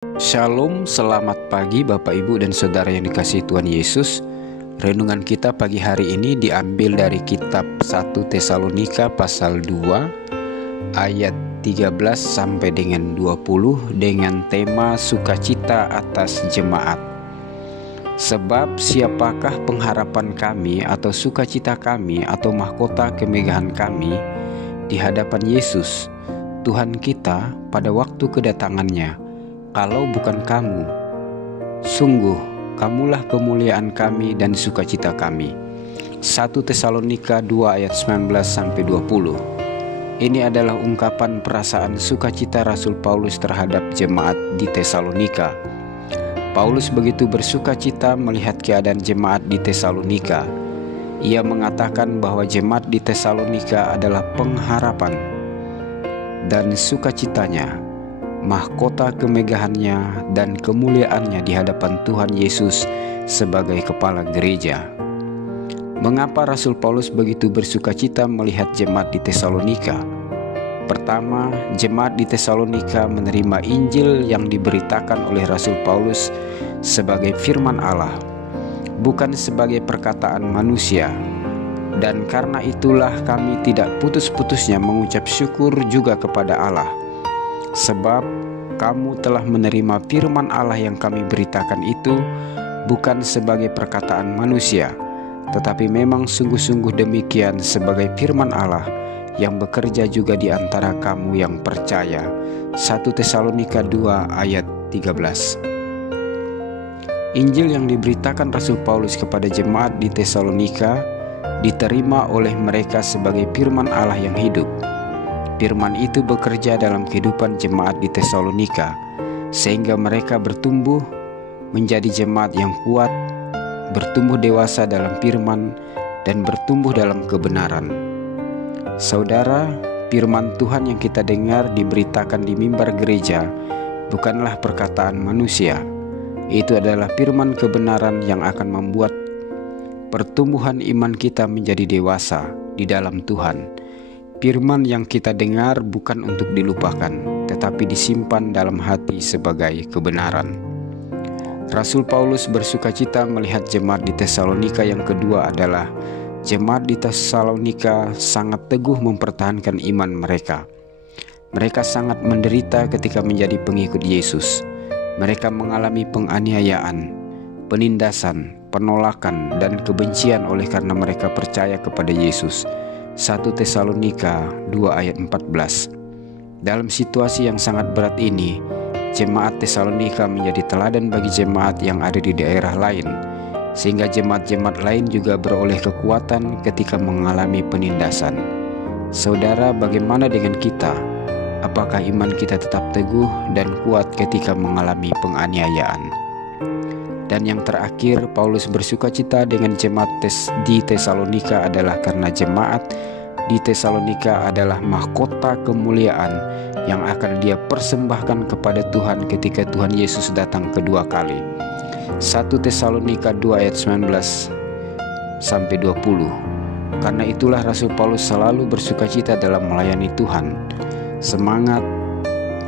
Shalom, selamat pagi Bapak Ibu dan Saudara yang dikasihi Tuhan Yesus. Renungan kita pagi hari ini diambil dari kitab 1 Tesalonika pasal 2 ayat 13 sampai dengan 20 dengan tema sukacita atas jemaat. Sebab siapakah pengharapan kami atau sukacita kami atau mahkota kemegahan kami di hadapan Yesus Tuhan kita pada waktu kedatangannya, kalau bukan kamu? Sungguh kamulah kemuliaan kami dan sukacita kami. 1 Tesalonika 2 ayat 19-20. Ini adalah ungkapan perasaan sukacita Rasul Paulus terhadap jemaat di Tesalonika. Paulus begitu bersukacita melihat keadaan jemaat di Tesalonika. Ia mengatakan bahwa jemaat di Tesalonika adalah pengharapan dan sukacitanya, mahkota kemegahannya dan kemuliaannya di hadapan Tuhan Yesus sebagai kepala gereja. Mengapa Rasul Paulus begitu bersukacita melihat jemaat di Tesalonika? Pertama, jemaat di Tesalonika menerima Injil yang diberitakan oleh Rasul Paulus sebagai firman Allah, bukan sebagai perkataan manusia. Dan karena itulah kami tidak putus-putusnya mengucap syukur juga kepada Allah, sebab kamu telah menerima firman Allah yang kami beritakan itu bukan sebagai perkataan manusia, tetapi memang sungguh-sungguh demikian sebagai firman Allah yang bekerja juga di antara kamu yang percaya. 1 Tesalonika 2 ayat 13. Injil yang diberitakan Rasul Paulus kepada jemaat di Tesalonika diterima oleh mereka sebagai firman Allah yang hidup. Firman itu bekerja dalam kehidupan jemaat di Tesalonika, sehingga mereka bertumbuh menjadi jemaat yang kuat, bertumbuh dewasa dalam firman, dan bertumbuh dalam kebenaran. Saudara, firman Tuhan yang kita dengar diberitakan di mimbar gereja bukanlah perkataan manusia. Itu adalah firman kebenaran yang akan membuat pertumbuhan iman kita menjadi dewasa di dalam Tuhan. Firman yang kita dengar bukan untuk dilupakan, tetapi disimpan dalam hati sebagai kebenaran. Rasul Paulus bersukacita melihat jemaat di Tesalonika. Yang kedua adalah jemaat di Tesalonika sangat teguh mempertahankan iman mereka. Mereka sangat menderita ketika menjadi pengikut Yesus. Mereka mengalami penganiayaan, penindasan, penolakan, dan kebencian oleh karena mereka percaya kepada Yesus. 1 Tesalonika 2 ayat 14. Dalam situasi yang sangat berat ini, jemaat Tesalonika menjadi teladan bagi jemaat yang ada di daerah lain, sehingga jemaat-jemaat lain juga beroleh kekuatan ketika mengalami penindasan. Saudara, bagaimana dengan kita? Apakah iman kita tetap teguh dan kuat ketika mengalami penganiayaan? Dan yang terakhir, Paulus bersukacita dengan jemaat di Tesalonika adalah karena jemaat di Tesalonika adalah mahkota kemuliaan yang akan dia persembahkan kepada Tuhan ketika Tuhan Yesus datang kedua kali. 1 Tesalonika 2 ayat 19-20. Karena itulah Rasul Paulus selalu bersukacita dalam melayani Tuhan. Semangat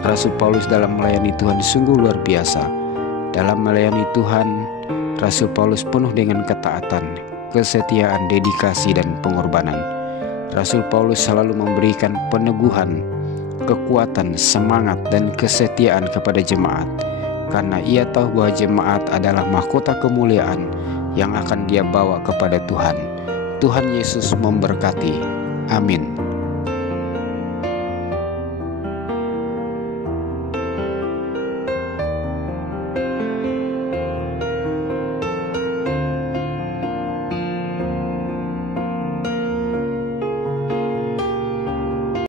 Rasul Paulus dalam melayani Tuhan sungguh luar biasa. Dalam melayani Tuhan, Rasul Paulus penuh dengan ketaatan, kesetiaan, dedikasi, dan pengorbanan. Rasul Paulus selalu memberikan peneguhan, kekuatan, semangat, dan kesetiaan kepada jemaat, karena ia tahu bahwa jemaat adalah mahkota kemuliaan yang akan dia bawa kepada Tuhan. Tuhan Yesus memberkati. Amin.